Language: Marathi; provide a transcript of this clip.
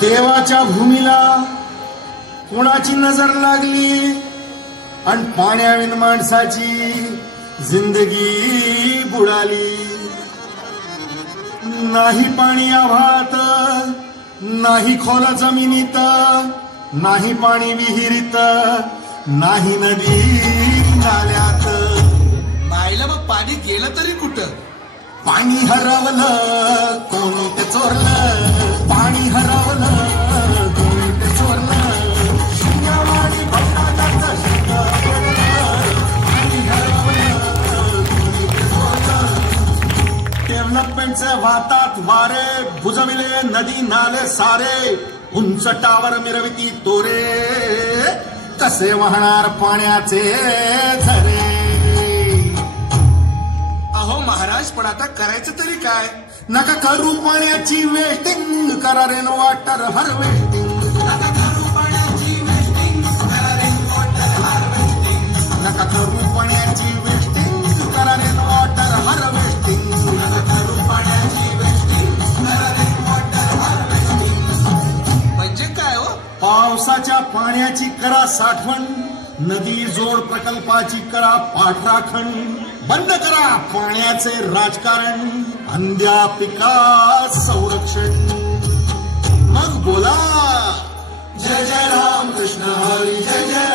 देवाच्या भूमीला कोणाची नजर लागली आणि पाण्याविन माणसाची जिंदगी बुडाली. नाही पाणी आभाळात, नाही खोल जमिनीत, नाही पाणी विहिरीत, नाही नदी नाल्यात. नाहीला मग पाणी गेलं तरी कुठं? पाणी हरवलं कोणी ते चोरलं, पाणी हरवलं कोणी ते चोरलं. शिंगावाणी भटकाचं शिंग पडलं, पाणी हरवलं कोणी ते चोरलं. डेव्हलपमेंटचे वाहतात वारे, बुजविले नदी नाले सारे, उंच टावर मिरविती तोरे, कसे वाहणार पाण्याचे झरे. अहो महाराज, पण आता करायचं तरी काय? नका करू पाण्याची वेस्टिंग, करा रेन वॉटर हार्वेस्टिंग. नका करू पाण्याची वेस्टिंग, करा रेन वॉटर हार्वेस्टिंग. नका करू पाण्याची वेस्टिंग, करा रेन वॉटर हार्वेस्टिंग. नका करू पाण्याची वेस्टिंग, करा रेन वॉटर हार्वेस्टिंग. म्हणजे काय हो? पावसाच्या पाण्याची करा साठवण, नदी जोड प्रकल्पाची करा पाठराखण. बंद करा पाण्याचे राजकारण, अंध्या पिकास संरक्षण. मग बोला जय जय राम कृष्ण हरी, जय जय